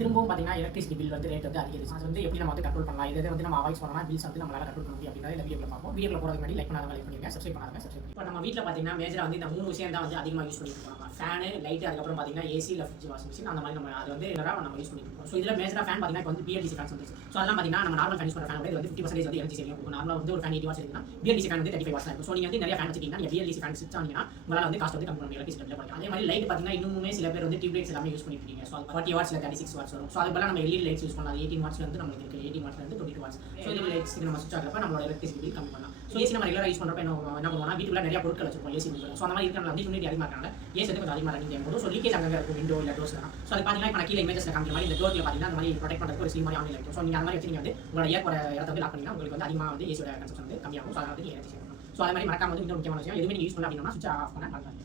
திரும்பவும் பார்த்தீங்கன்னா electricity bill வந்து ரேட் வந்து அதிகரிச்சு. அது வந்து எப்படி நம்ம வந்து கண்ட்ரோல் பண்ணலாம், இதை வந்து நம்ம அவாய்ட் பண்ணலாம், பில்ஸ் வந்து நம்மளால கண்ட்ரோல் பண்ண முடியும் அப்படின்றத இந்த வீடியோவில் பார்ப்போம். வீடியோவில் போகிறதுக்கு முன்னாடி லைக் பண்ணாதவங்க லைக் பண்ணிருங்க, சப்ஸ்கிரைப் பண்ணாதவங்க சப்ஸ்கிரைப் பண்ணி. இப்போ நம்ம வீட்டில் பார்த்தீங்கன்னா மேஜராக வந்து இந்த 3 விஷயம் தான் வந்து அதிகமாக யூஸ் பண்ணிட்டு இருக்கோம். ஃபேனு, லைட், அதுக்கப்புறம் பார்த்தீங்கன்னா ஏசி இல்லை ஃப்ரிட்ஜ், வாஷிங் மிஷின், அந்த மாதிரி நம்ம அது வந்து நம்ம யூஸ் பண்ணிட்டு இருக்கோம். ஸோ இதில் மேஜராக ஃபேன் பார்த்தீங்கன்னா இப்போ வந்து பிஎல்டிசி ஃபேன்ஸ் வந்து. ஸோ அதெல்லாம் பார்த்தீங்கன்னா நம்ம நார்மல் ஃபேன் யூஸ் பண்ணுற ஃபேன் வந்து 50% வந்து எனர்ஜி சேவிங் இருக்கும். நார்மலாக வந்து ஒரு ஃபேன் 80 வாட்ஸ் இருக்குன்னா பிஎல்டிசி ஃபேன் வந்து 35 வாட்ஸ் இருக்கும். ஸோ நீங்கள் வந்து நிறைய ஃபேன் வச்சிருக்கீங்கன்னா நீங்கள் பிஎல்டிசி ஃபேன் ஸ்விட்ச் ஆனீங்கன்னா உங்களால் வந்து காஸ்ட் வந்து கம்மி பண்ணி எலக்ட்ரிசிட்டி பில் குறைக்கும். அதே மாதிரி லைட் பார்த்தீங்கன்னா இன்னுமே சில பேர் வந்து டியூப் லைட்ஸ் எல்லாமே யூஸ் பண்ணிட்டு இருக்கீங்க. ஸோ அது 40 வாட்ஸ் இல்லை 36 வாட்ஸ் வரும். ஸோ அது பதிலாக நம்ம எல்இடி லைட்ஸ் யூஸ் பண்ணலாம். 18 வாட்ஸ்ல இருந்து நம்மளுக்கு இருக்கு, 18 வாட்ஸ்ல இருந்து 22 வாட்ஸ். ஸோ எல்இடி லைட்ஸ் நம்ம ஸ்விட்ச் ஆகிறப்ப நம்மளோட எலக்ட்ரிசிட்டி பில் கம்மி பண்ணலாம். ஸோ ஏசி நம்ம ரெகுலராக யூஸ் பண்ணுறப்ப என்ன பண்ணுவோம்னா வீட்டுக்குள்ள நிறைய பொருட்கள் வச்சிருப்போம் ஏசி பில். ஸோ அந்த மாதிரி இருக்கிற வந்து ஹியூமிடிட்டி அதிகமாக இருக்காங்க, ஏசி வந்து கொஞ்சம் அதிகமாக ரன்னிங் டைம் போதும். ஸோ லீக்கேஜ் அங்கே இருக்கும் விண்டோ இல்லை டோர்ஸ். ஸோ அது பார்த்தீங்கன்னா இப்போ நான் கீழே இமேஜஸ்ல காமிக்கிற மாதிரி இந்த டோர்ல பார்த்தீங்கன்னா அந்த மாதிரி ப்ரொடெக்ட் பண்ணுறதுக்கு ஒரு ஸ்லீவ் மாதிரி ஆன்லைன் இருக்கும். ஸோ நீங்கள் அந்த மாதிரி வச்சு நீங்கள் வந்து உங்களோட ஏர் போகிற இடத்த வந்து லாக் பண்ணிங்கன்னா உங்களுக்கு வந்து அதிகமாக வந்து ஏசியோட கன்சப்ஷன் வந்து கம்மியாகும். ஸோ அதை வந்து நீங்கள் எனர்ஜி சேவ் பண்ணலாம். ஸோ அதே மாதிரி மறக்காம வந்து இன்னொரு முக்கியமான விஷயம், எதுவுமே நீங்கள் யூஸ் பண்ணல அப்படின்னா சுவிட்ச் ஆஃப் பண்ண மறக்காதீங்க.